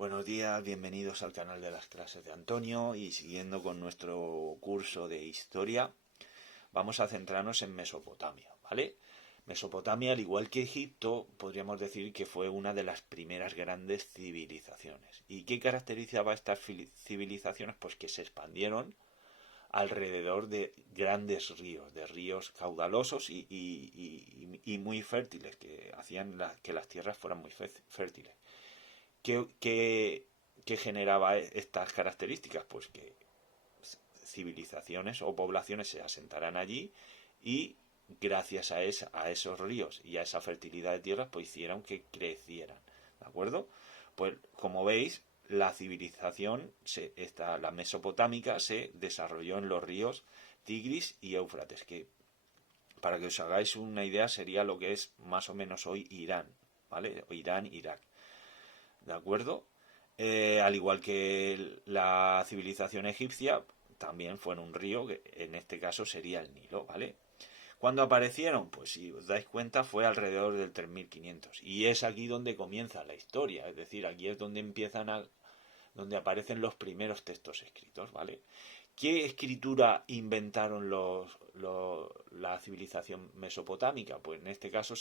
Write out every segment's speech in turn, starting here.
Buenos días, bienvenidos al canal de las clases de Antonio y siguiendo con nuestro curso de historia, vamos a centrarnos en Mesopotamia, ¿vale? Mesopotamia, al igual que Egipto, podríamos decir que fue una de las primeras grandes civilizaciones. ¿Y qué caracterizaba estas civilizaciones? Pues que se expandieron alrededor de grandes ríos, de ríos caudalosos y muy fértiles, que hacían que las tierras fueran muy fértiles. ¿Qué generaba estas características? Pues que civilizaciones o poblaciones se asentaran allí y gracias a esos ríos y a esa fertilidad de tierras pues hicieron que crecieran, ¿de acuerdo? Pues como veis, la civilización, la mesopotámica, se desarrolló en los ríos Tigris y Éufrates, que para que os hagáis una idea sería lo que es más o menos hoy Irán, ¿vale? O Irán, Irak, ¿de acuerdo? Al igual que la civilización egipcia, también fue en un río, que en este caso sería el Nilo, ¿vale? ¿Cuándo aparecieron? Pues si os dais cuenta fue alrededor del 3500. Y es aquí donde comienza la historia, es decir, aquí es donde donde aparecen los primeros textos escritos, ¿vale? ¿Qué escritura inventaron la civilización mesopotámica? Pues en este caso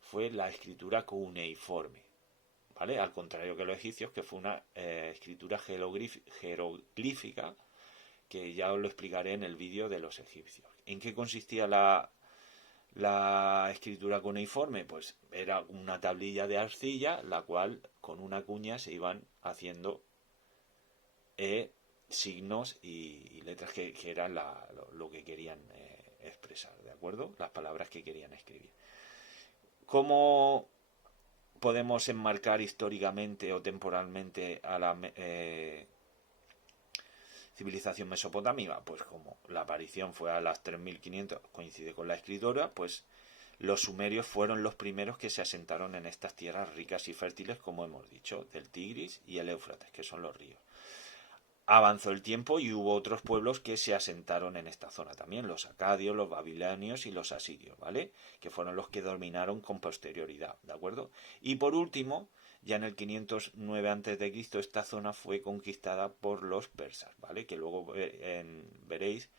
fue la escritura cuneiforme, ¿vale? Al contrario que los egipcios, que fue una escritura jeroglífica, que ya os lo explicaré en el vídeo de los egipcios. ¿En qué consistía la escritura cuneiforme? Pues era una tablilla de arcilla, la cual con una cuña se iban haciendo signos y letras que eran lo que querían expresar, ¿de acuerdo? Las palabras que querían escribir. ¿Cómo podemos enmarcar históricamente o temporalmente a la civilización mesopotámica? Pues como la aparición fue a las 3500, coincide con la escritura, pues los sumerios fueron los primeros que se asentaron en estas tierras ricas y fértiles, como hemos dicho, del Tigris y el Éufrates, que son los ríos. Avanzó el tiempo y hubo otros pueblos que se asentaron en esta zona también, los acadios, los babilonios y los asirios, ¿vale? Que fueron los que dominaron con posterioridad, ¿de acuerdo? Y por último, ya en el 509 a.C., esta zona fue conquistada por los persas, ¿vale? Que luego veréis,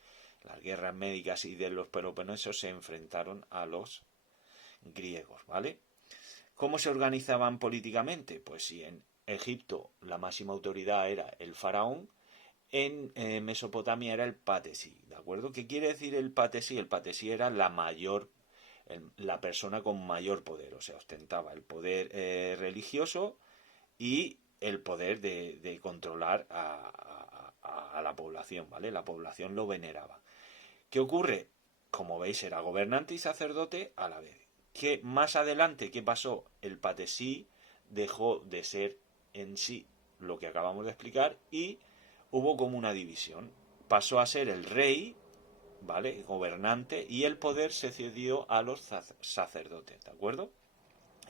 las guerras médicas y de los peloponesos se enfrentaron a los griegos, ¿vale? ¿Cómo se organizaban políticamente? Pues si en Egipto la máxima autoridad era el faraón, en Mesopotamia era el patesí, ¿de acuerdo? ¿Qué quiere decir el patesí? El patesí era la persona con mayor poder, o sea, ostentaba el poder religioso y el poder de controlar a la población, ¿vale? La población lo veneraba. ¿Qué ocurre? Como veis, era gobernante y sacerdote a la vez. ¿Qué más adelante, qué pasó? El patesí dejó de ser en sí lo que acabamos de explicar y hubo como una división. Pasó a ser el rey, ¿vale? Gobernante, y el poder se cedió a los sacerdotes, ¿de acuerdo?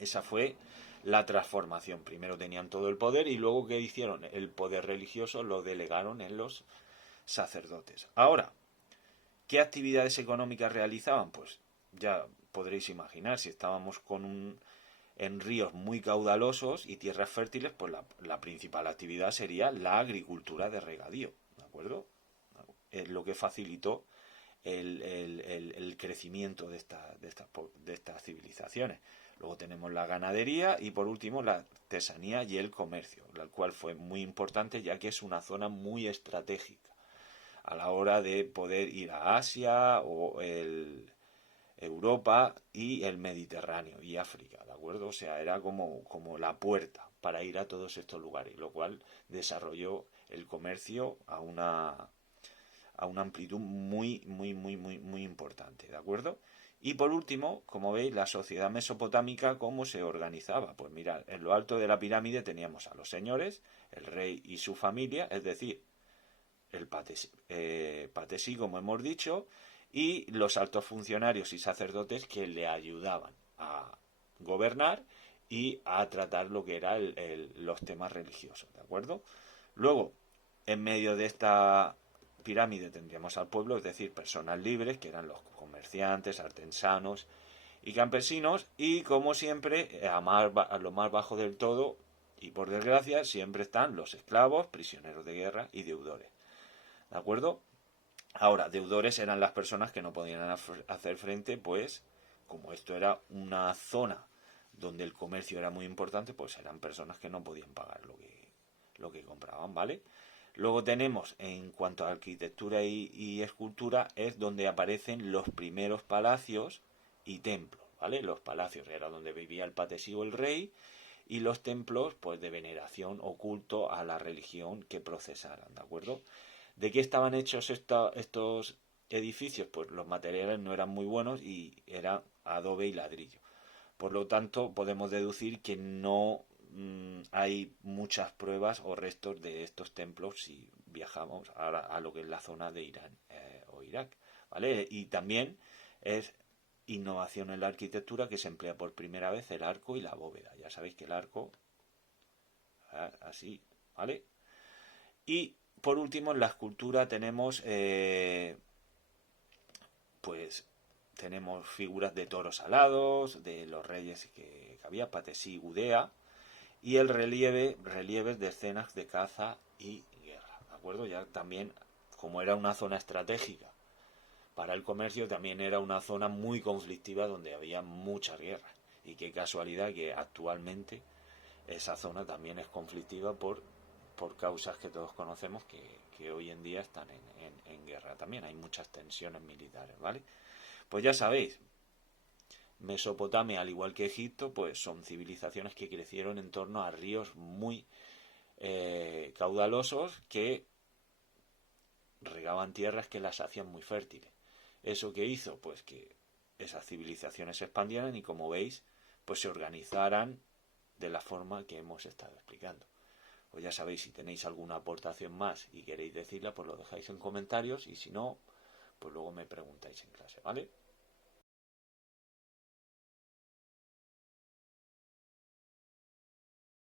Esa fue la transformación. Primero tenían todo el poder y luego, ¿qué hicieron? El poder religioso lo delegaron en los sacerdotes. Ahora, ¿qué actividades económicas realizaban? Pues ya podréis imaginar, si estábamos en ríos muy caudalosos y tierras fértiles, pues la principal actividad sería la agricultura de regadío, ¿de acuerdo? Es lo que facilitó el crecimiento de estas civilizaciones. Luego tenemos la ganadería y por último la artesanía y el comercio, la cual fue muy importante ya que es una zona muy estratégica a la hora de poder ir a Asia o Europa y el Mediterráneo y África, ¿de acuerdo? O sea, era como la puerta para ir a todos estos lugares, lo cual desarrolló el comercio a una amplitud muy importante, ¿de acuerdo? Y por último, como veis, la sociedad mesopotámica, ¿cómo se organizaba? Pues mirad, en lo alto de la pirámide teníamos a los señores, el rey y su familia, es decir, el patesí, como hemos dicho, y los altos funcionarios y sacerdotes que le ayudaban a gobernar y a tratar lo que eran los temas religiosos, ¿de acuerdo? Luego, en medio de esta pirámide tendríamos al pueblo, es decir, personas libres, que eran los comerciantes, artesanos y campesinos, y como siempre, a lo más bajo del todo, Y por desgracia siempre están los esclavos, prisioneros de guerra y deudores. ¿De acuerdo? Ahora, deudores eran las personas que no podían hacer frente, pues, como esto era una zona donde el comercio era muy importante, pues eran personas que no podían pagar lo que compraban, ¿vale? Luego tenemos, en cuanto a arquitectura y escultura, es donde aparecen los primeros palacios y templos, ¿vale? Los palacios era donde vivía el patesivo, el rey, y los templos, pues, de veneración o culto a la religión que procesaran, ¿de acuerdo? ¿De qué estaban hechos estos edificios? Pues los materiales no eran muy buenos y eran adobe y ladrillo. Por lo tanto, podemos deducir que no hay muchas pruebas o restos de estos templos si viajamos a lo que es la zona de Irán o Irak, ¿vale? Y también es innovación en la arquitectura que se emplea por primera vez el arco y la bóveda. Ya sabéis que el arco, así, ¿vale? Y por último, en la escultura tenemos, pues, tenemos figuras de toros alados, de los reyes que había, Patesí y Gudea, y el relieves de escenas de caza y guerra, ¿de acuerdo? Ya también, como era una zona estratégica para el comercio, también era una zona muy conflictiva donde había muchas guerras. Y qué casualidad que actualmente esa zona también es conflictiva por causas que todos conocemos que hoy en día están en guerra también. Hay muchas tensiones militares, ¿vale? Pues ya sabéis, Mesopotamia, al igual que Egipto, pues son civilizaciones que crecieron en torno a ríos muy caudalosos que regaban tierras que las hacían muy fértiles. ¿Eso qué hizo? Pues que esas civilizaciones se expandieran y, como veis, pues se organizaran de la forma que hemos estado explicando. Pues ya sabéis, si tenéis alguna aportación más y queréis decirla, pues lo dejáis en comentarios, y si no, pues luego me preguntáis en clase, ¿vale?